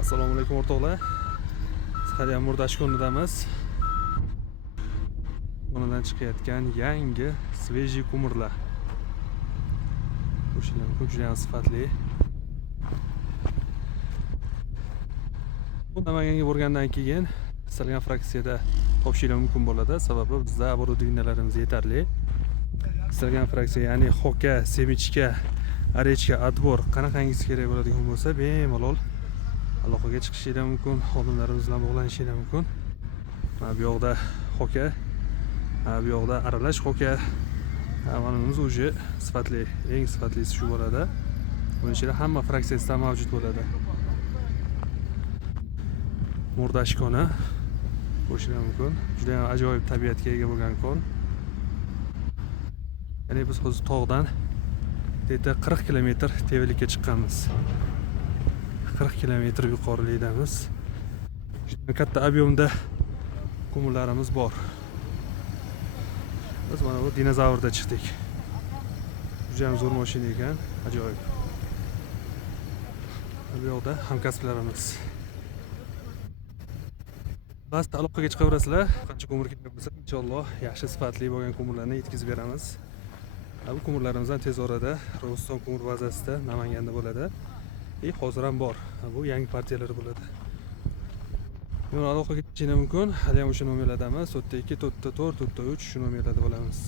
Assalomu alaykum o'rtoqlar. Biz hali ham Murdashkondamiz. Bundan chiqayotgan yangi svejiy ko'mirlar. O'shalar juda ham sifatli. Bu Namanganga borgandan keyin istalgan fraksiyada topishinglar mumkin bo'ladi. Sababi bizda оборудованияларimiz yetarli. Istalgan fraksiya, ya'ni hoka, semichka, arechka, adbor qanaqangiz kerak bo'ladigan bo'lsa, bemalol aloqaga chiqishinglar mumkin, xodimlarimiz bilan bog'lanishinglar mumkin. Mana bu yoqda hoka, bu yoqda aralash hoka. Hammamiz o'zi sifatli, eng sifatlisi shu bo'ladi. Buning ichida hamma fraksiyasida mavjud bo'ladi. Murdashkoni bo'lishlari mumkin. Juda ham ajoyib tabiatga ega bo'lgan kon. Ya'ni biz hozir tog'dan 40 kilometr tevalikka chiqqanmiz. 40 kilometr yuqorilikdamiz. Juda katta ob'yomda ko'mirlarimiz bor. Biz mana bu dinozavrda chiqdik. Juda ham zo'r mashina ekan, ajoyib. Bu yoqda hamkasblarimiz. Bas aloqaga chiqaverasizlar. Qancha ko'mir kerak bo'lsa, inshaalloh yaxshi sifatli bo'lgan ko'mirlarni yetkazib beramiz. Bu ko'mirlarimizdan tez orada Roston ko'mir bazasida Namanganda bo'ladi. Hozir ham bor. Bu yangi partiyalar bo'ladi. Aloqaga chiqishinglar mumkin. Hali ham o'sha nomerlardamiz. 32 44 43 shu nomerlarda bo'lamiz.